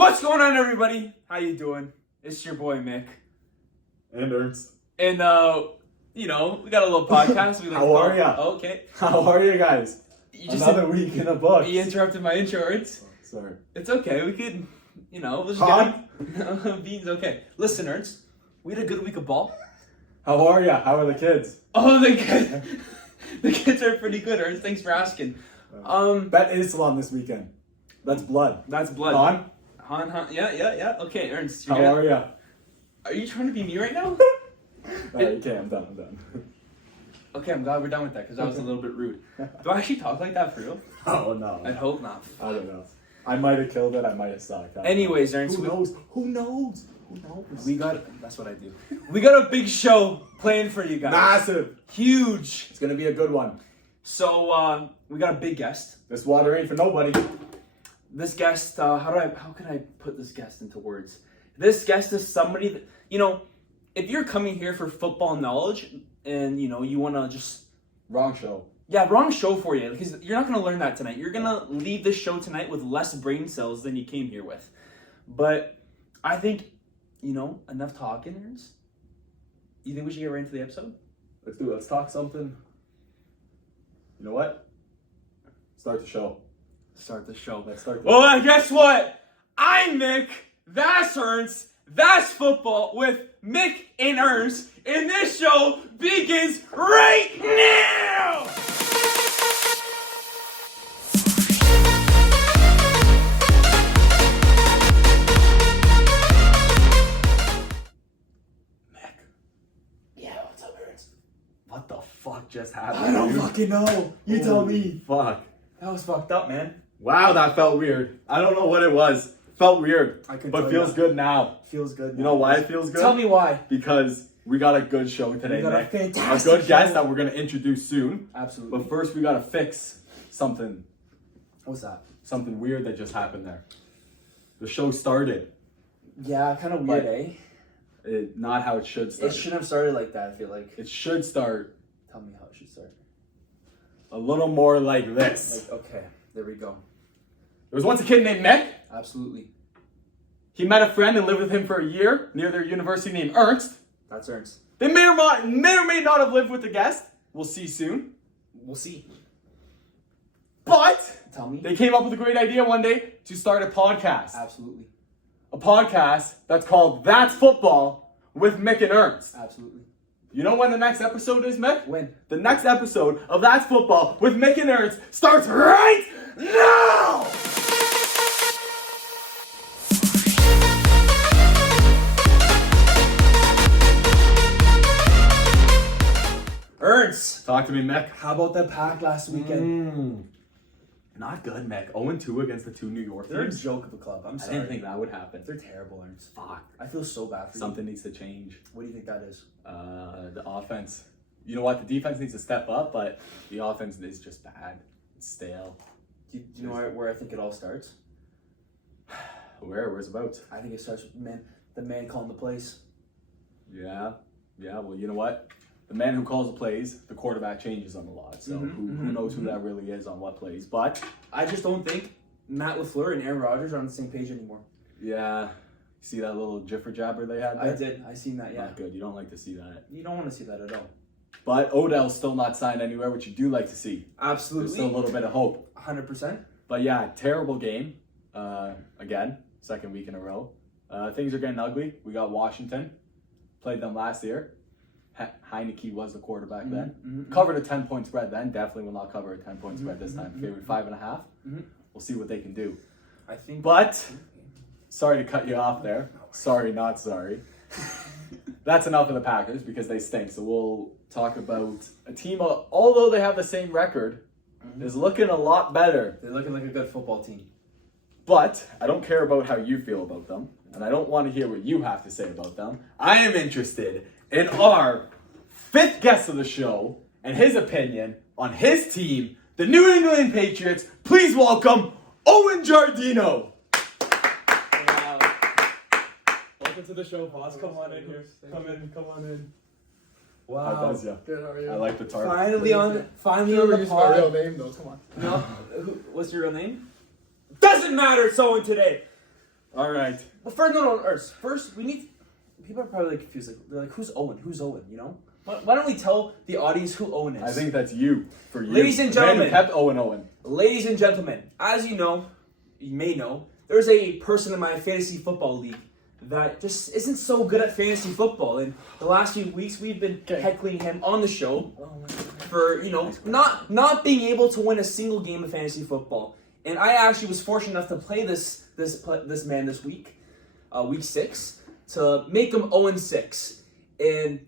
What's going on, everybody? How you doing? It's your boy Mick. And Ernst. And we got a little podcast. How are ya? Okay. How are you guys? Another week in the books. You interrupted my intro, Ernst. Sorry. It's okay. We could, let's Huh? Beans, okay. Listen, Ernst. We had a good week of ball. How are ya? How are the kids? Oh, the kids are pretty good, Ernst. Thanks for asking. Bet Islam this weekend. That's blood. That's blood. Han. Yeah. Okay, Ernst. How are ya? Are you trying to be me right now? Okay, I'm done. Okay, I'm glad we're done with that because that was a little bit rude. Do I actually talk like that for real? Oh, no. I'd hope not. I don't know. I might have killed it. I might have sucked. Anyways, Ernst. Who knows? That's what I do. We got a big show planned for you guys. Massive. Huge. It's going to be a good one. So, we got a big guest. This water ain't for nobody. This guest, how can I put this guest into words? This guest is somebody that, if you're coming here for football knowledge and, you want to just... Wrong show. Yeah, wrong show for you because you're not going to learn that tonight. You're going to leave the show tonight with less brain cells than you came here with. But I think, enough talking, Ernst. You think we should get right into the episode? Let's do it. Let's talk something. You know what? Start the show. Let's start the Well, and guess what? I'm Mick. That's Ernst. That's football with Mick and Ernst. And this show begins right now! Mick. Yeah, what's up, Ernst? What the fuck just happened? I don't dude? fucking know. You tell me. Fuck. That was fucked up, man. Wow, that felt weird. I don't know what it was. Felt weird, I could but tell feels you. good now. Feels good. You know why it feels good? Tell me why. Because we got a good show today, We got a Nick. fantastic good guest show. that we're gonna introduce soon. Absolutely. But first, we gotta fix something. What's that? Something weird that just happened there. The show started. Yeah, kind of weird, But not how it should start. It shouldn't have started like that, I feel like. It should start Tell me how it should start. a little more like this. Okay, there we go. There was once a kid named Mick. Absolutely. He met a friend and lived with him for a year near their university named Ernst. That's Ernst. They may or may not have lived with the guest. We'll see soon. We'll see. But Tell me. they came up with a great idea one day to start a podcast. Absolutely. A podcast that's called That's Football with Mick and Ernst. Absolutely. You know when the next episode is, Mick? When? The next episode of That's Football with Mick and Ernst starts right now! Ernst! Talk to me, Mick. How about that pack last weekend? Not good, Mick. 0-2 against the two New York They're a teams. joke of a club. I'm I sorry. didn't think that would happen. They're terrible, Ernst. Fuck. I feel so bad for you. Something needs to change. What do you think that is? The offense. You know what? The defense needs to step up, but the offense is just bad. It's stale. Do you know where I think it all starts? Where's about? I think it starts with the man calling the plays. Yeah. Well, you know what? The man who calls the plays, the quarterback changes them a lot. So who knows who that really is on what plays? But I just don't think Matt LaFleur and Aaron Rodgers are on the same page anymore. yeah, see that little jibber jabber they had there? I did. I seen that. Yeah. Not good. You don't like to see that. You don't want to see that at all. But Odell's still not signed anywhere, which you do like to see. Absolutely. There's still a little bit of hope. 100%. But yeah, terrible game. Again, second week in a row. Things are getting ugly. We got Washington. Played them last year. Heineke was the quarterback then. Covered a 10-point spread then. Definitely will not cover a 10-point spread this time. Favored 5.5. We'll see what they can do. I think. But, sorry to cut you off there. Sorry, not sorry. That's enough of the Packers because they stink. So we'll talk about a team, although they have the same record, is looking a lot better. They're looking like a good football team. But I don't care about how you feel about them, and I don't want to hear what you have to say about them. I am interested in our fifth guest of the show and his opinion on his team, the New England Patriots. Please welcome Owen Giardino. Wow. Welcome to the show, boss. Come on in here. Come on in. Wow. How does ya? Good, how are you? I like the tarp. Finally on the Use my real pod. name though, come on. No, what's your real name? Doesn't matter. It's Owen today. All right. Well, first, no, Ernst. First, we need. People are probably confused. They're like, "Who's Owen? Who's Owen?" You know. Why don't we tell the audience who Owen is? I think that's you. For you. Ladies and The man who gentlemen. kept Owen. Ladies and gentlemen, as you know, you may know, there's a person in my fantasy football league that just isn't so good at fantasy football. And the last few weeks, we've been heckling him on the show for, not being able to win a single game of fantasy football. And I actually was fortunate enough to play this man this week, week 6, to make him 0-6. And,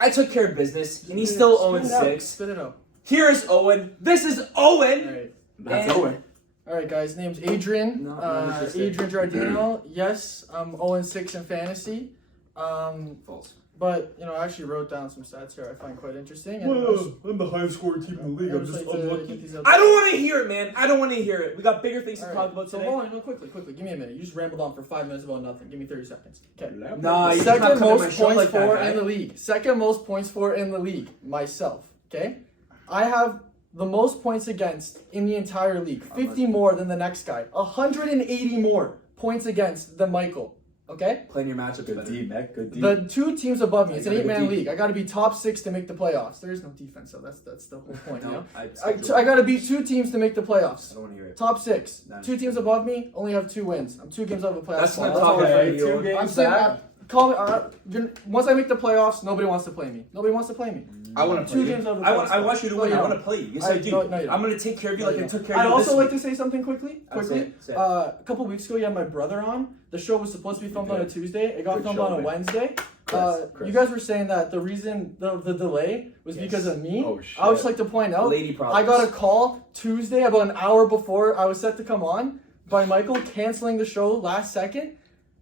I took care of business, and he's still 0-6. Spit it out. Here is Owen. This is Owen. All right. That's Owen. All right, guys. Name's Adrian. No, Adrian Giardino. Yes, I'm 0-6 in fantasy. False. But I actually wrote down some stats here I find quite interesting. And I'm the highest scoring team in the league. I just like to get these up. I don't want to hear it, man. I don't want to hear it. We got bigger things to talk about So today. hold on, quickly. Give me a minute. You just rambled on for 5 minutes about nothing. Give me 30 seconds. Okay. Nah, you Second can't come to my most show points like that, for guy. in the league. Second most points for in the league. Myself. Okay. I have the most points against in the entire league. 50 more than the next guy. 180 more points against than Michael. Okay? Playing your matchups Good better. D, Mick. Good D. The 2 teams above me. It's an I gotta 8-man be league. I got to be top 6 to make the playoffs. There is no defense, so that's the whole point. No, I got to beat 2 teams to make the playoffs. I don't want to hear it. Top 6. Nice. 2 teams above me only have 2 wins. I'm 2 games out of a playoff. That's spot. not talking all. about Okay, you. 2 games I'm saying back. call me. Once I make the playoffs, nobody wants to play me. Nobody wants to play me. I want to 2 play you. games out of a I playoff want you to spot. win. No, I you want to don't. play you. Yes, I do. No, you don't. I'm going to take care of you like I took care I'd of you also this like week. to say something quickly. Say it. A couple weeks ago, you had my brother on. The show was supposed to be filmed on a Tuesday. It got Good filmed show, on a man. Wednesday. Chris. You guys were saying that the reason the delay was Yes. because of me. Oh, shit. I would just like to point out, Lady problems. I got a call Tuesday about an hour before I was set to come on by Michael canceling the show last second.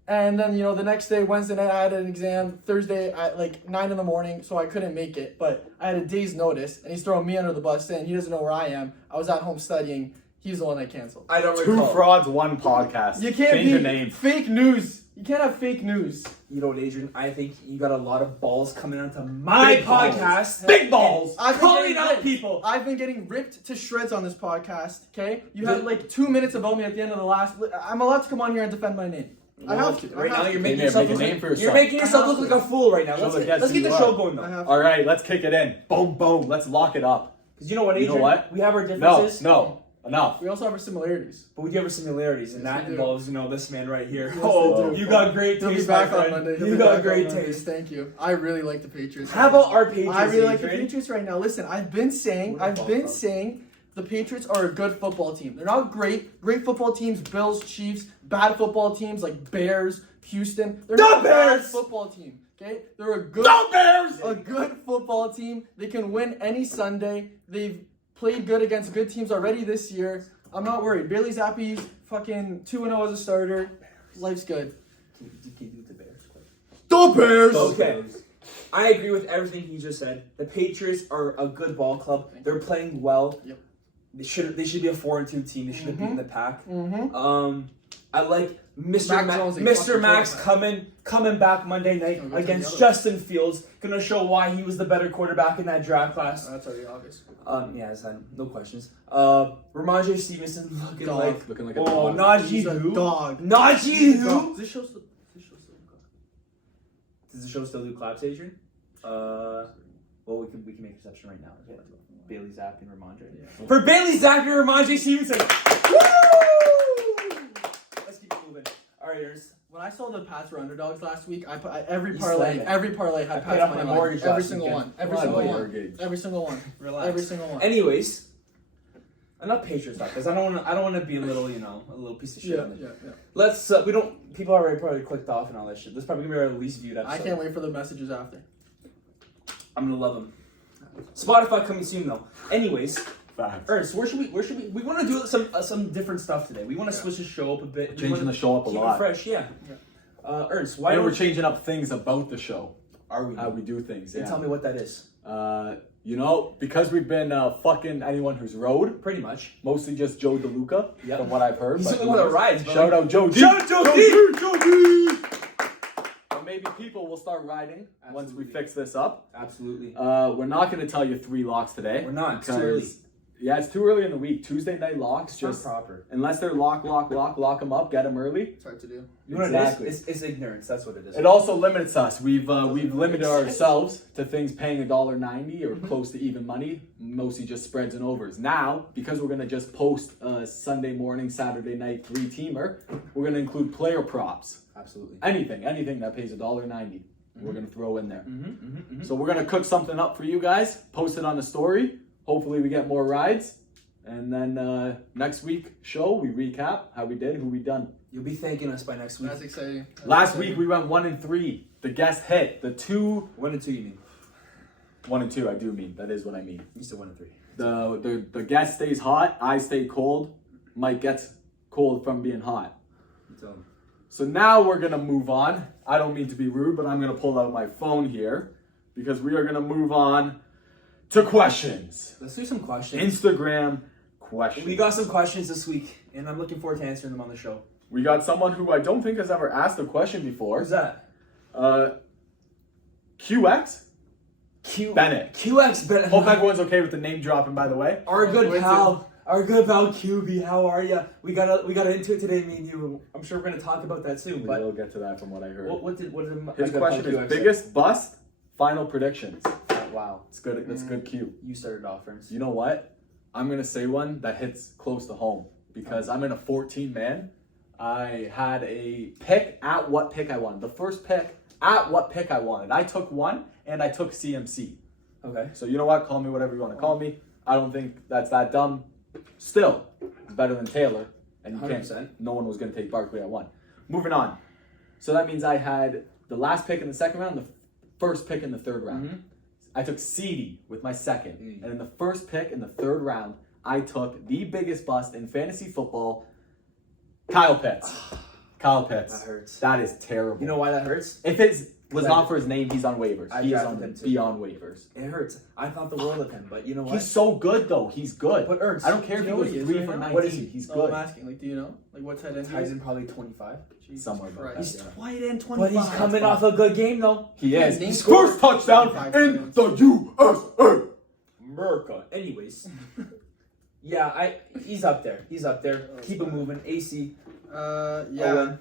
And then, the next day, Wednesday night, I had an exam. Thursday at 9 in the morning, so I couldn't make it. But I had a day's notice, and he's throwing me under the bus saying he doesn't know where I am. I was at home studying. He's the one that canceled. I don't 2 recall. frauds, 1 podcast. You can't Change be your name. fake news. You can't have fake news. You know what, Adrian? I think you got a lot of balls coming onto my Big balls. podcast. Big balls. I've been Calling getting out ripped. people. I've been getting ripped to shreds on this podcast, okay? You had 2 minutes about me at the end of the last... I'm allowed to come on here and defend my name. I have to. Right now, you're Make making a yourself name look like for yourself. you're making yourself I look have like a fool right now. Show Let's the guests get who the you show are. going I though. have All right, let's kick it in. Boom, boom. Let's lock it up. Because you know what, You know Adrian? what? We have our No, differences. no. Enough. We also have our similarities. But we do have our similarities, and Yes, that we do. involves, this man right here. Yes, Oh, we do. you got great He'll be taste, my back on friend. Monday. He'll You be got back great on Monday. taste. Thank you. I really like the Patriots. How about our Patriots? I really like the Adrian? Patriots right now. Listen, I've been saying the Patriots are a good football team. They're not great football teams, Bills, Chiefs, bad football teams like Bears, Houston. They're not a bad Bears! football team. Okay? They're a good Bears! a good football team. They can win any Sunday. They've played good against good teams already this year. I'm not worried. Bailey Zappi, fucking 2-0 as a starter. Life's good. Can you do the Bears? The Bears! Okay. I agree with everything he just said. The Patriots are a good ball club. They're playing well. Yep. They should be a 4-2 team. They should have beaten the pack. Mm-hmm. I like Mac Jones, he Mr. fucking Max quarterback. coming back Monday night Oh, go take against the other Justin Fields. Gonna show why he was the better quarterback in that draft class. That's already obvious. Yes, no questions. Ramondre Stevenson looking Dog. Looking like a oh, dog. Najee He's a who? dog. Najee who? Dog. This show's still Does the show still do claps, Adrian? Well, we can make an exception right now. Okay, let's go. Bailey Zappi and Ramondre. Yeah. For Bailey Zappi and Ramondre Stevenson. Woo! Let's keep it moving. All right, Ernst. When I saw the Pats were underdogs last week, I put every You parlay slammed it. had I paid Pats off money my line. mortgage Every last single weekend. one. Every Right, single well, one. mortgage. Every single one. Relax. Every single one. Anyways, enough Patriots talk because I don't want to be a little piece of shit. Yeah. Let's people already probably clicked off and all that shit. This is probably gonna be our least viewed episode. I can't wait for the messages after. I'm gonna love them. Spotify coming soon though. Anyways, Facts. Ernst, where should we want to do some different stuff today. We want to switch the show up a bit. Changing the show up a keep lot. it fresh, yeah. Ernst, why And don't we're changing up things about the show. are we? How we do things. And Yeah. tell me what that is. Because we've been fucking anyone who's rode, Pretty much. mostly just Joe DeLuca, Yep. from what I've heard. He's but the only one that rides. But Shout out Joe D. Shout out Joe D. But maybe people will start riding once we Absolutely. fix this up. Absolutely. We're not going to tell you 3 locks today. We're not, because clearly. Yeah, it's too early in the week. Tuesday night locks, It's not just proper. unless they're lock them up, get them early. It's hard to do. You know Exactly. what it is? It's ignorance. That's what it is. It also limits us. We've limited ourselves to things paying $1.90 or close to even money, mostly just spreads and overs. Now, because we're gonna just post a Sunday morning, Saturday night 3-teamer, we're gonna include player props. Absolutely. Anything that pays $1.90, we're gonna throw in there. So So we're gonna cook something up for you guys, post it on the story. Hopefully we get more rides. And then next week show, we recap how we did, who we done. you'll be thanking us by next week. That's exciting. Last week we went 1-3. The guest hit. The 2, 1 and 2, you mean? 1 and 2, I do mean. That is what I mean. You said 1 and 3. The guest stays hot, I stay cold. Mike gets cold from being hot. So, So now we're gonna move on. I don't mean to be rude, but I'm gonna pull out my phone here because we are gonna move on to questions. let's do some questions. Instagram questions. We got some questions this week, and I'm looking forward to answering them on the show. We got someone who I don't think has ever asked a question before. Who's that? QX Bennett. QX Bennett. Hope everyone's okay with the name dropping, by the way. Our good pal QB. How are ya? We got into it today, me and you. I'm sure we're gonna talk about that soon. We But will get to that from what I heard. what did my His good question pal is QX biggest bust, final predictions. say? Wow, It's good. That's good Q. you started off, Ernst. You know what? I'm gonna say one that hits close to home because I'm in a 14-man. I had a pick at what pick I wanted. The first pick at what pick I wanted. I took one and I took CMC. Okay. So you know what? Call me whatever you want to call me. I don't think that's that dumb. Still, it's better than Taylor, and you 100%. can't. No one was gonna take Barkley at one. Moving on. So that means I had the last pick in the second round, the first pick in the third round. I took CD with my second. And in the first pick in the third round, I took the biggest bust in fantasy football, Kyle Pitts. Kyle Pitts. That hurts. That is terrible. You know why that hurts? If it was not for his name, he's on waivers. I He is drafted him too. beyond waivers. It hurts. I thought the world of him, but you know what? He's so good, though. He's good. But Ernst, I don't care do if you he know goes what he is 3 right for now? 19. What is he? He's No, good. I'm asking, like, do you know? Like, what tight end he is? Tyson probably 25. Jesus Somewhere about Christ. that, yeah. White end 25. But But he's he's coming off a good game though. He is. Name His score. first touchdown 25 in the USA. America. Anyways. Yeah, he's up there. He's up there. Keep it moving. AC. Yeah.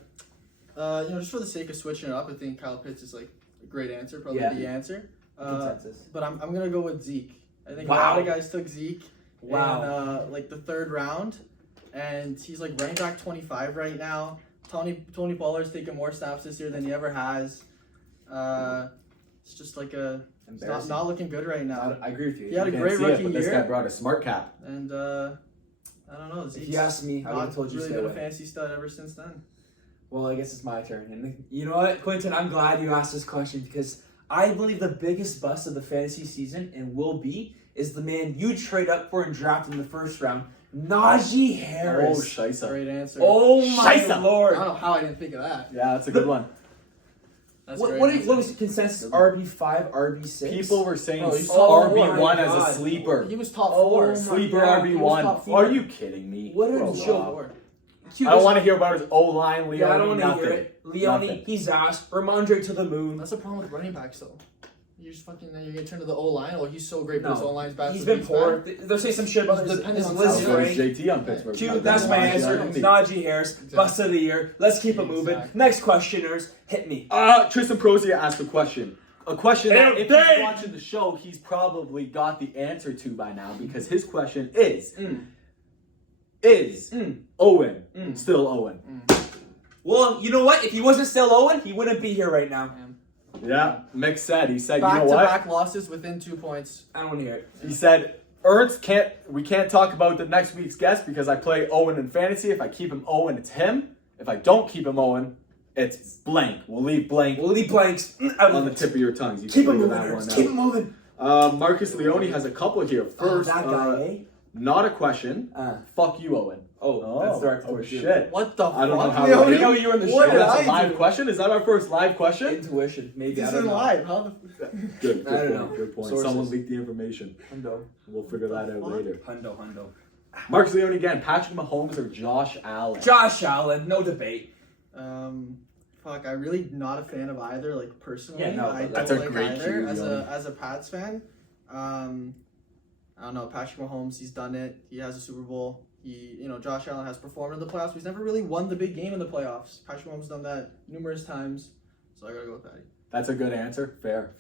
Just for the sake of switching it up, I think Kyle Pitts is like a great answer, probably Yeah. the answer. Consensus. But I'm gonna go with Zeke. I think a Wow. lot of guys took Zeke Wow. in like the third round, and he's like running back 25 right now. Tony Pollard's taking more snaps this year than he ever has. It's just like it's not looking good right now. I agree with you. He had a Can't great see it, rookie but this guy year, brought a smart cap. and I don't know. If Zeke's you asked me, I would not have told you really stay been a away. fantasy stud ever since then. Well, I guess it's my turn. And you know what, Quentin? I'm glad you asked this question because I believe the biggest bust of the fantasy season and will be is the man you trade up for and draft in the first round, Najee Oh, Harris. Scheisse. Great answer. Oh my Scheisse. I lord! don't know how I didn't think of that. Yeah, that's a good one. That's What, great what, answer. what was the consensus? RB5, RB6? People were saying Oh, he's RB1 my as a God. sleeper. He was top Oh four. my Sleeper God, he was RB1. top four. Are you kidding me? What a Bro, joke. wow. Four. I don't want to hear about his O-line, Leone, Yeah, I don't want to nothing. hear it. Leone, Nothing. he's asked. Ramondre to the moon. That's the problem with running backs, though. You just fucking you're gonna turn to the O line. Oh, he's so great, but his No. O line's bad. He's so been he's poor. bad. They'll say some shit about He's his dependent on Liz salary. Ray. JT on Pittsburgh. Q, that's my answer. Najee Harris, bust of the year. Let's keep it moving. Exactly. Next questioners, hit me. Tristan Prozia asked a question. A question that if Dang. he's watching the show, he's probably got the answer to by now because his question is Owen still Owen? Well, you know what? If he wasn't still Owen, he wouldn't be here right now. Yeah, Mick said. He said, you know what? Back-to-back losses within 2 points. I don't want to hear it. He said, Ernst we can't talk about the next week's guest because I play Owen in fantasy. If I keep him Owen, it's him. If I don't keep him Owen, it's blank. We'll leave blank We'll leave blanks out on the tip of your tongues. You Keep can him figure moving. that one Ernst. Keep him moving. out. Marcus Leone has a couple here. First, that guy, eh? not a question. Fuck you, Owen. That's direct Oh, towards you. shit. What the I don't know fuck? how I we know you were in the What show. did That's I a live do? question? Is that our first live question? Intuition, maybe. This I don't isn't know. live. How the Good I don't point. know. Good point. Sources. Someone leaked the information. Hundo. We'll figure that out later. Hundo. Marcus Leone again. Patrick Mahomes or Josh Allen? Josh Allen, no debate. Fuck, I'm really not a fan of either, like personally. Yeah, no, I that's don't a like great either cue, as Leone. a Pats fan. I don't know, Patrick Mahomes, he's done it. He has a Super Bowl. Josh Allen has performed in the playoffs. But he's never really won the big game in the playoffs. Patrick Mahomes done that numerous times. So I gotta go with Patty. That's a good answer. Fair.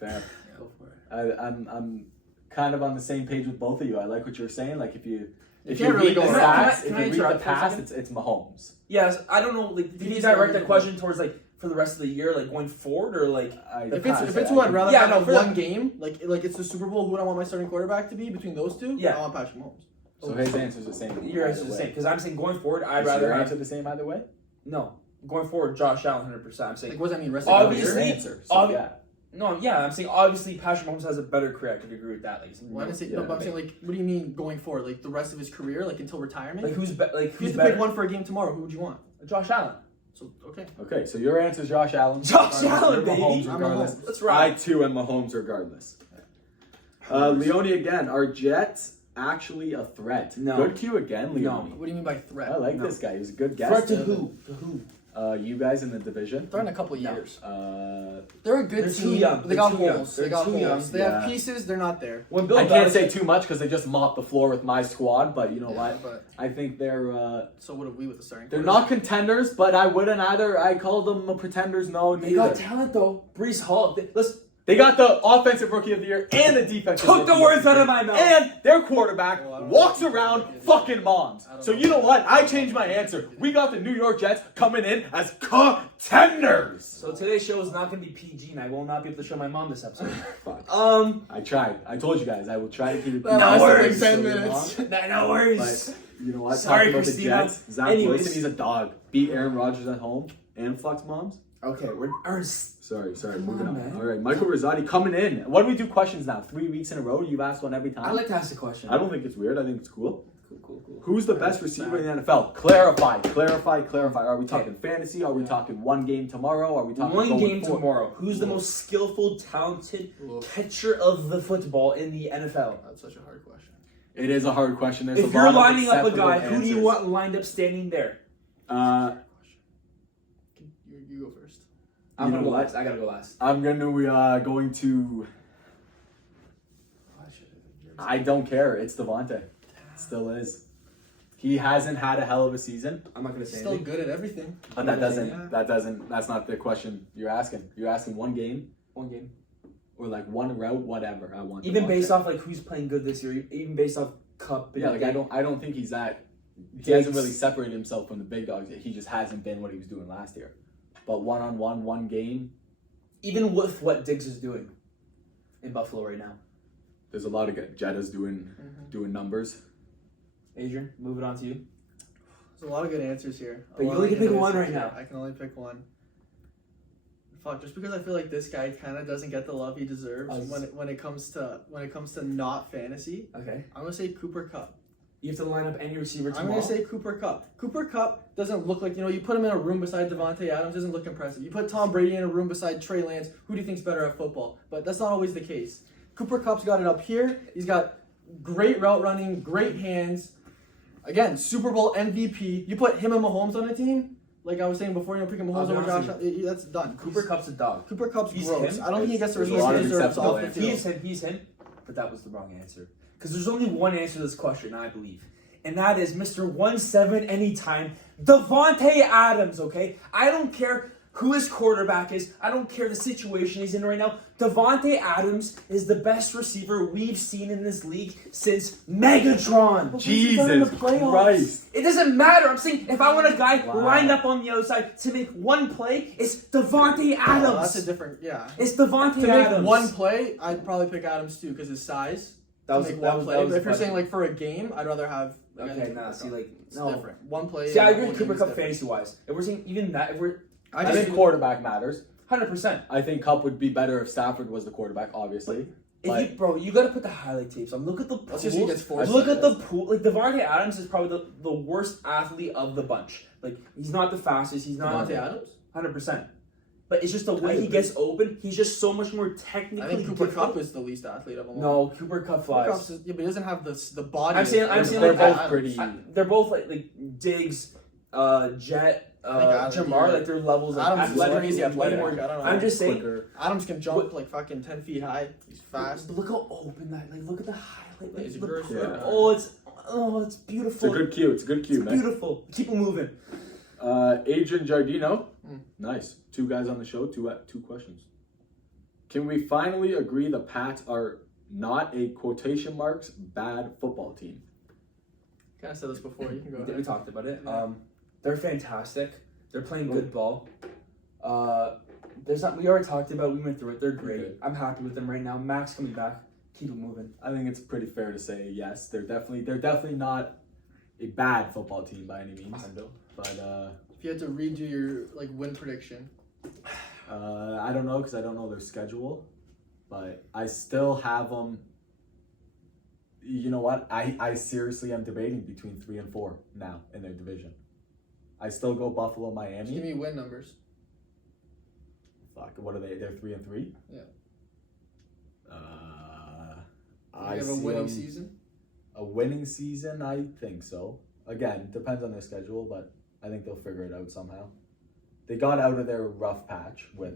Go for it. I'm kind of on the same page with both of you. I like what you're saying. Like if you can't really read the go around. stats, Can I if you read the interrupt for a past, second? it's Mahomes. Yes, I don't know. Like, did you direct that question towards like for the rest of the year, like going forward, or like If it's who I'd rather Yeah, have no, in for one game, like it's the Super Bowl, who would I want my starting quarterback to be between those two? Yeah. I want Patrick Mahomes. So his answer's the same. your answer's either the way. same? Because I'm saying going forward, I'd Is rather your have answer the same either way? no going forward. Josh Allen, 100%. I'm saying Like, what does that mean? Rest of the Obviously- year? Answer. So, obvi- yeah. no. Yeah, I'm saying obviously Patrick Mahomes has a better career. I could agree with that. Like, Why did I say Yeah, no? But I'm saying like, what do you mean going forward? Like the rest of his career, like until retirement? like who's like if you who's had to better? pick one for a game tomorrow, who would you want? Josh Allen. So okay. Okay, so your answer is Josh Allen. Josh Allen, You're baby. Mahomes I'm regardless. Mahomes. That's I right. too am Mahomes regardless. Leone again. Are Jets actually a threat? No. Good cue again, Leone. What do you mean by threat? I like No. this guy. He's a good guest. Threat to who? To who? You guys in the division. They're in a couple No. years. Uh, They're a good They're team. too young. They They're got too young. holes. They're They got too holes. young. They have Yeah. pieces. They're not there. When Bill I can't Belichick- say too much because they just mopped the floor with my squad. But you know what? But I think they're so what have we with the starting? they're quarterback? not contenders, but I wouldn't either. I call them pretenders. No, They got neither. talent though. Brees Hall. Let's They got the offensive rookie of the year and the defensive. took the rookie words the out of year. my mouth. And their quarterback Oh, I don't walks know. around fucking moms. I don't So know. you know what? I changed my answer. We got the New York Jets coming in as contenders. So today's show is not going to be PG, and I will not be able to show my mom this episode. Fuck. I tried. I told you guys. I will try to keep it. That No lasted like worries. 10 minutes. no worries. But you know what? Sorry, Talking about the Christina. Jets, Zach Anyways. Wilson, he's a dog. Beat Aaron Rodgers at home and Flex Moms. Okay, we're Ernst. Sorry, Come moving on, on. man. All right, Michael Rosati coming in. What do we do questions now? 3 weeks in a row? You've asked one every time? I like to ask a question. I don't think it's weird. I think it's cool. Cool. Who's the best receiver in the NFL? Clarify. Are we talking fantasy? Are we talking one game tomorrow? Are we talking One going game forward? tomorrow. Who's the most skillful, talented catcher of the football in the NFL? That's such a hard question. It is a hard question. There's If a you're lot of lining up a acceptable guy, who do you answers. want lined up standing there? You go first. I'm You gonna know go what? last. I gotta go last. I'm going to. I don't care. It's Devontae. Still is. He hasn't had a hell of a season, I'm not gonna say Still anything. good at everything. but that's not the question you're asking. You're asking one game One game. or like one route, whatever. I want. Even Devontae. based off like who's playing good this year, even based off Cup. And Yeah, like I don't think he's that. He Diggs. hasn't really separated himself from the big dogs yet. He just hasn't been what he was doing last year. But one-on-one, one game, even with what Diggs is doing in Buffalo right now. there's a lot of good. Jetta's doing numbers. Adrian, move it on to you. There's a lot of good answers here. But you only can pick one right here. now. I can only pick one. Fuck, just because I feel like this guy kind of doesn't get the love he deserves when it comes to not fantasy. Okay. I'm gonna say Cooper Kupp. You have to line up any receiver I'm tomorrow. gonna say Cooper Kupp. Cooper Kupp doesn't look like, you put him in a room beside Devontae Adams, doesn't look impressive. You put Tom Brady in a room beside Trey Lance, who do you think's better at football? But that's not always the case. Cooper Kupp's got it up here. He's got great route running, great hands. Again, Super Bowl MVP. You put him and Mahomes on a team, like I was saying before, picking I'll Mahomes be over honest Josh. with That's done. Cooper Kupp's a dog. Cooper Kupp's He's gross. him. I don't think he gets the There's a respect lot he of deserves acceptable off the answers. field. He's him, but that was the wrong answer. Because there's only one answer to this question, I believe. And that is Mr. 1-7 anytime, Devontae Adams, okay? I don't care who his quarterback is. I don't care the situation he's in right now. Devontae Adams is the best receiver we've seen in this league since Megatron. But he's done in the Jesus playoffs. Christ. It doesn't matter. I'm saying if I want a guy Wow. lined up on the other side to make one play, it's Devontae Adams. That's a different, yeah. It's Devontae To make Adams. one play, I'd probably pick Adams too, because his size. That was- to make that one was- play. that was But if the you're saying question. like for a game, I'd rather have. Okay, nah, see, like, it's no. different. One play. See, I and agree the with whole Cooper game's Cup different. fantasy wise. If we're saying even that, if we're I think quarterback matters. 100%. I think Cup would be better if Stafford was the quarterback, obviously. But You gotta put the highlight tapes on. Look at the pool. Let's just see, he gets forced. Look at the pool. Like Devontae Adams is probably the worst athlete of the bunch. Like he's not the fastest. He's not Devontae Adams. 100%. But it's just the way I he agree. gets open. He's just so much more technically. I think Cooper difficult. Kupp is the least athlete of them all. No, Cooper Cup Cooper flies. Kupp's yeah, but he doesn't have the body. I'm saying of they're Devontae both Adams. pretty- They're both like Diggs, Jet, Jamar, like their levels of Adams is athletic, crazy way athletic. more- I don't know. I'm just saying. Quicker. Adams can jump like fucking 10 feet high. He's fast. But look how open that. Like, look at the highlight. Like, He's a the great curve. shot. Oh, it's It's a beautiful. good cue. It's a good cue, It's man. beautiful. Keep it moving. Adrian Giardino. Mm. Nice. 2 guys on the show. Two questions. Can we finally agree the Pats are not a quotation marks bad football team? Kind of said this before. You can go We ahead. talked about it. Yeah. They're fantastic. They're playing good ball. There's not. We already talked about. We went through it. They're great. Okay. I'm happy with them right now. Max coming back. Keep it moving. I think it's pretty fair to say yes. They're definitely not a bad football team by any means. But If you had to redo your like win prediction, I don't know because I don't know their schedule. But I still have them. You know what? I seriously am debating between 3 and 4 now in their division. I still go Buffalo, just give Miami. me win numbers. Fuck, what are they? They're 3 and 3. Yeah. I You have a see winning them- season. A winning season, I think so. Again, depends on their schedule, but I think they'll figure it out somehow. They got out of their rough patch with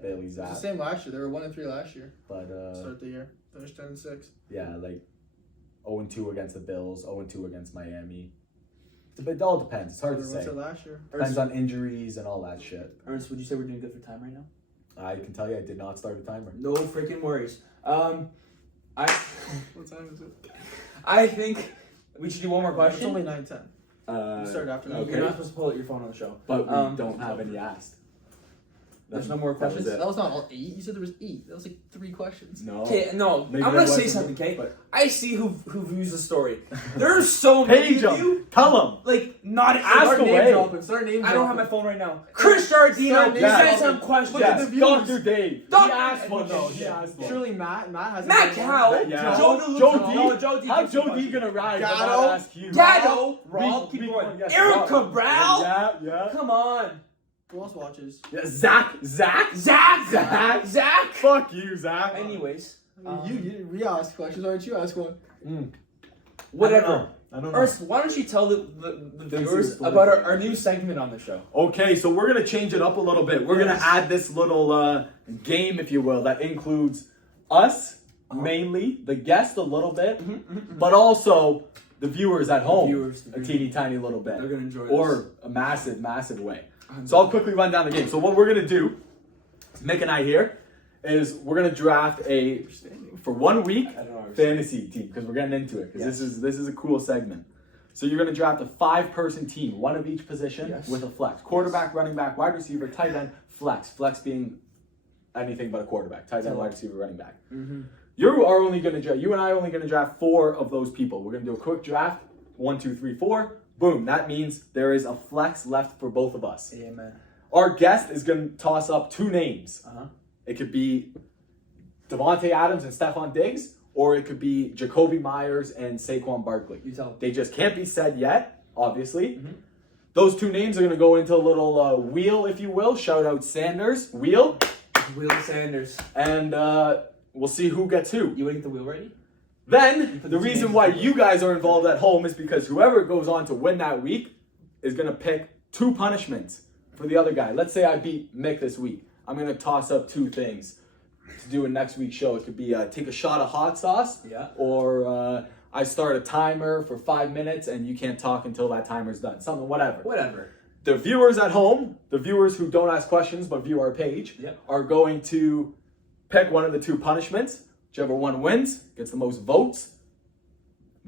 Bailey It's the Zapp, same last year. They were 1-3 last year. but Start the year. Finished 10-6. yeah, like 0-2 against the Bills, 0-2 against Miami. It all depends. It's hard to say. Last year. Depends on injuries and all that shit. Ernst, would you say we're doing good for time right now? I can tell you, I did not start a timer. No freaking worries. I What time is it? I think we should do one more It's question. only 9:10. We started after that. okay. You're not supposed to pull out your phone on the show. But we Um, don't have any asked. There's no more That was questions? it. That was not all 8. You said there was 8. That was like 3 questions. No. Okay, no, Maybe I'm there gonna say wasn't, something, okay? but- I see who views the story. There's so many Page of you, them. Tell them. like, not Ask ask Start away. name dropping. Start name I dropping. don't have my phone right now. Chris Giardino, Start you name sent dropping. some questions. Look at the viewers. Dr. Dave. Doc- He asked one though. He Yeah. asked one. Surely Matt has Matt Cow, Yeah. Joe Joe DeLuca. D. No, Joe D. How's gets some Joe D questions. gonna ride? but Gatto. not ask you? Gatto, Big- Rob, keep big going. one, yes, Eric Rob. Cabral. Yeah. Come on. Who else watches? Yeah, Zach. Zach. Fuck you, Zach. Anyways, We asked questions. Why don't you ask one? whatever. I don't know. Ernst, why don't you tell the Don't viewers see about it. our new segment on the show? Okay, so we're gonna change it up a little bit. We're gonna Yes. add this little game, if you will, that includes us mainly, the guest a little bit, but also the viewers at home, viewers. a teeny tiny little bit, They're gonna enjoy or this. a massive way. So I'll quickly run down the game. So what we're gonna do, Mick and I here, is we're gonna draft for 1 week I don't know. fantasy team because we're getting into it because this is a cool segment. So you're gonna draft a 5-person team, one of each position Yes. with a flex: quarterback, running back, wide receiver, tight end, flex. Flex being anything but a quarterback. Tight end, wide receiver, running back. You are only gonna draft. You and I are only gonna draft 4 of those people. We're gonna do a quick draft. 1, 2, 3, 4. Boom. That means there is a flex left for both of us. Amen. Our guest is gonna toss up 2 names. It could be Devontae Adams and Stephon Diggs, or it could be Jacoby Myers and Saquon Barkley. You tell them. They just can't be said yet, obviously. Those 2 names are going to go into a little wheel, if you will. Shout out Sanders, wheel. Will Sanders. And we'll see who gets who. You want to get the wheel ready? Then, put the the reason names why in the you guys are involved at home is because whoever goes on to win that week is going to pick 2 punishments for the other guy. Let's say I beat Mick this week. I'm going to toss up 2 things to do in next week's show. It could be take a shot of hot sauce, Yeah. or I start a timer for 5 minutes and you can't talk until that timer's done. Something, whatever. Whatever. The viewers at home, the viewers who don't ask questions but view our page, Yep. are going to pick one of the 2 punishments. Whichever one wins, gets the most votes,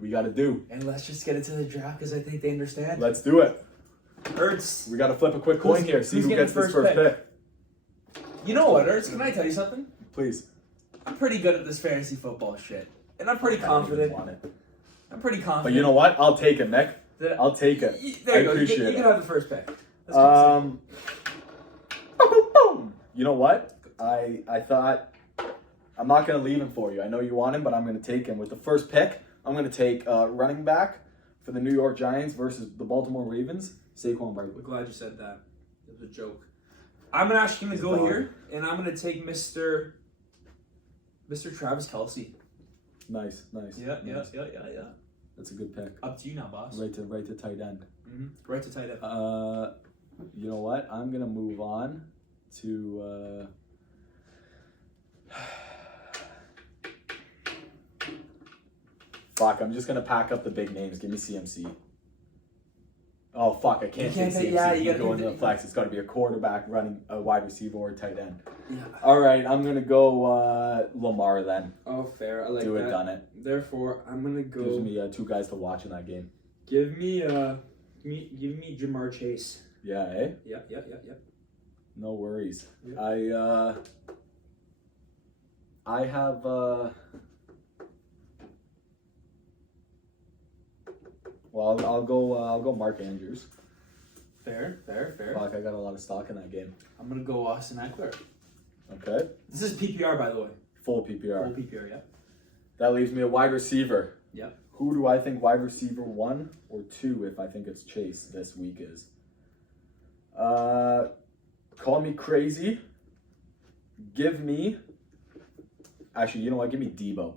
we got to do. And let's just get into the draft because I think they understand. Let's do it. Ernst. We got to flip a quick coin here. See who's who getting gets this first first pick? pick. You know what, Ernst? Can I tell you something? Please. I'm pretty good at this fantasy football shit. And I'm pretty confident. Want it. I'm pretty confident. But you know what? I'll take it, Nick. that- I'll take it. There you I go. appreciate You it. can have the first pick. Let's Boom. You know what? I thought I'm not going to leave him for you. I know you want him, but I'm going to take him. With the first pick, I'm going to take running back for the New York Giants versus the Baltimore Ravens, Saquon Barkley. I'm glad you said that. It was a joke. I'm actually going to go dog. here, and I'm going to take Mr. Travis Kelce. Nice. Nice. Yeah. That's a good pick. Up to you now, boss. Right to tight end. Right to tight end. You know what? I'm gonna move on to. Fuck! I'm just gonna pack up the big names. Give me CMC. Oh fuck! I can't take CMC. Yeah, you you go gotta into the flex. It's got to be a quarterback, running a wide receiver, or a tight end. Yeah. All right, I'm gonna go Lamar then. Oh, fair. I like Do that. it, done it. Therefore, I'm gonna go. Gives me 2 guys to watch in that game. Give me Jamar Chase. Yeah, eh? Yep. No worries. Yeah. I have well, I'll go Mark Andrews. Fair. Fuck, I got a lot of stock in that game. I'm gonna go Austin Eckler. Okay. This is PPR, by the way. Full PPR. Full PPR, yeah. That leaves me a wide receiver. Yep. Who do I think wide receiver 1 or 2 if I think it's Chase this week is? Call me crazy. Give me. Actually, you know what? Give me Debo.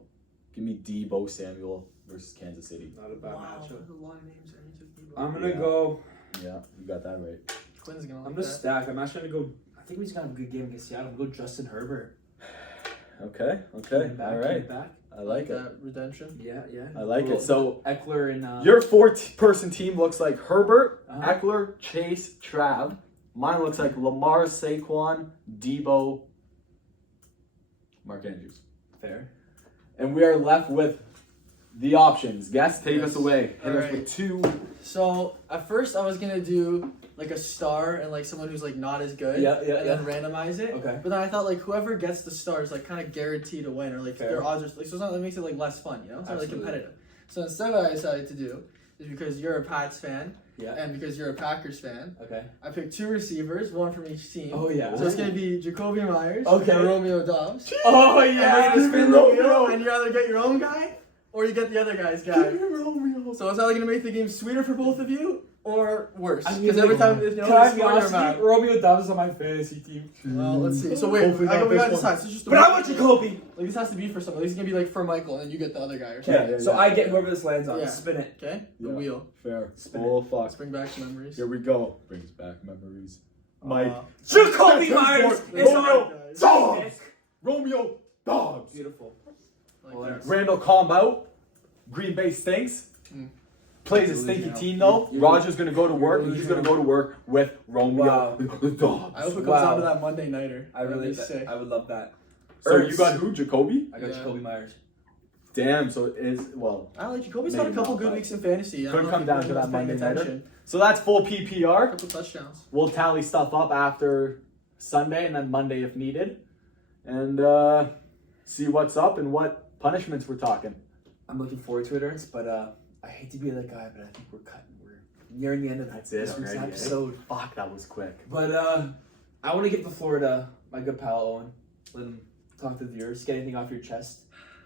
Give me Debo Samuel versus Kansas City. Not a bad matchup. There's a lot of names there. You took Debo. I'm gonna Yeah. go. Yeah, you got that right. Quinn's gonna I'm like just that. stacked. I'm actually gonna go. I think he's gonna have a good game against Seattle. I'm gonna go Justin Herbert. Okay. Came back, All right. came back. I like it. that redemption. Yeah. I like Well, it. So Eckler and your 4-person team looks like Herbert, Uh-huh. Eckler, Chase, Trav. Mine looks like Lamar, Saquon, Debo, Mark Andrews. fair. And we are left with the options. Guess, take us away. Hit us Alright. with 2. So at first I was gonna do like a star and like someone who's like not as good. Yeah, And then randomize it. Okay. But then I thought like whoever gets the star is like kind of guaranteed to win, or like Fair. their odds are like, so it's not, that makes it like less fun, you know? It's not like Absolutely. competitive. So instead what I decided to do is, because you're a Pats fan Yeah. and because you're a Packers fan, Okay. I picked 2 receivers, one from each team. Oh yeah. So it's gonna be Jacoby Myers Okay. and Romeo Dobbs. Oh And yeah. then you spin the Romeo. wheel and you either get your own guy or you get the other guy's guy. So it's either gonna make the game sweeter for both of you or worse. I mean, Because every time you know, Can I they be score, honest you're with mad. you? Romeo Dobbs is on my fantasy team. Well, let's see. So wait, Hopefully not we this gotta one. decide. So it's just But how about Jacoby? like this has to be for something. This is gonna be like for Michael, and then you get the other guy or Okay. something. Yeah, So yeah. I get whoever this lands on. Yeah. Spin it. Okay. The Yeah. wheel. Fair. Spin Oh, fuck. Let's bring back some memories. Here we go. Brings back memories. Mike. Jacoby Myers is Romeo on. Dobbs. Romeo Dobbs. Beautiful. Like that. Randall calm out. Green Bay stinks. Mm. Plays a You're stinky losing out. team though. You're Roger's gonna go to work. you're He's losing gonna go to work with Romeo Wow. Dobbs. I hope it comes Wow. down to that Monday nighter. I really. That'd be sick. I would love that. So Ernst. you got who? Jacoby? I got Yeah. Jacoby Myers. Damn. So it is well. I like Jacoby's got a Maybe couple not, good but weeks in fantasy. I don't could know come if down people to are that paying Monday nighter. attention. So that's full A PPR. couple touchdowns. We'll tally stuff up after Sunday and then Monday if needed, and see what's up and what punishments we're talking. I'm looking forward to it, Ernst. But I hate to be that guy, but I think we're cutting. We're nearing the end of That's it this week's already, eh? episode. Fuck, that was quick. But I want to give the floor to my good pal Owen. Let him talk to the viewers. Get anything off your chest.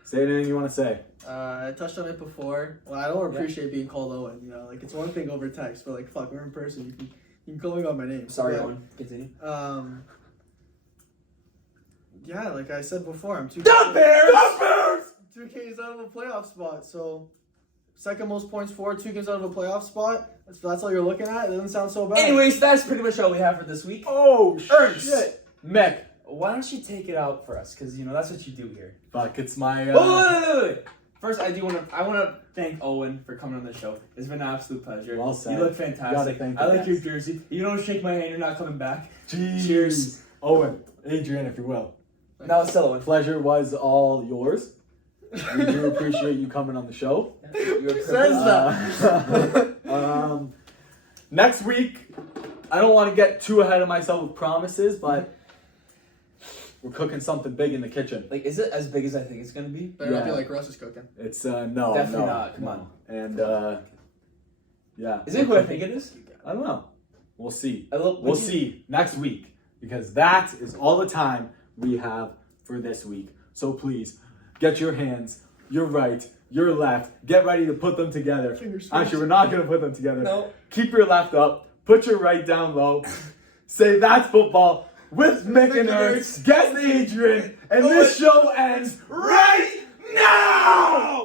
Say anything you want to say. I touched on it before. Well, I don't appreciate being called Owen. You know, like it's one thing over text, but like fuck, we're in person. You can call me by my name. Sorry, Yeah. Owen. Continue. Yeah, like I said before, I'm two Bears! 2 games out of a playoff spot. So, second most points for 2 games out of a playoff spot. That's all you're looking at. It doesn't sound so bad. Anyways, that's pretty much all we have for this week. Oh, Ernst. shit. Mick. Why don't you take it out for us? Because, you know, that's what you do here. Fuck, it's my... Wait. First, I want to thank Owen for coming on the show. It's been an absolute pleasure. Well said. You look Gotta fantastic. thank I the like your guys. jersey. You don't shake my hand, you're not coming back. Jeez. Cheers. Owen, Adrian, if you will. Now it's still Owen. Pleasure was all yours. We do appreciate you coming on the show. You're Says that. Next week, I don't want to get too ahead of myself with promises, but we're cooking something big in the kitchen. Like, is it as big as I think it's going to be? Better not be Yeah. like Russ is cooking. It's no, Definitely no, not. Come no. on. And yeah, Is it who I think it is? I don't know. We'll see. We'll We'll see next week because that is all the time we have for this week. So please get your hands, your right, your left. Get ready to put them together. Fingers crossed. Actually, we're not gonna put them together. No. Keep your left up. Put your right down low. Say that's football with Mick and Ernst. Guest Adrian, and this show ends right now.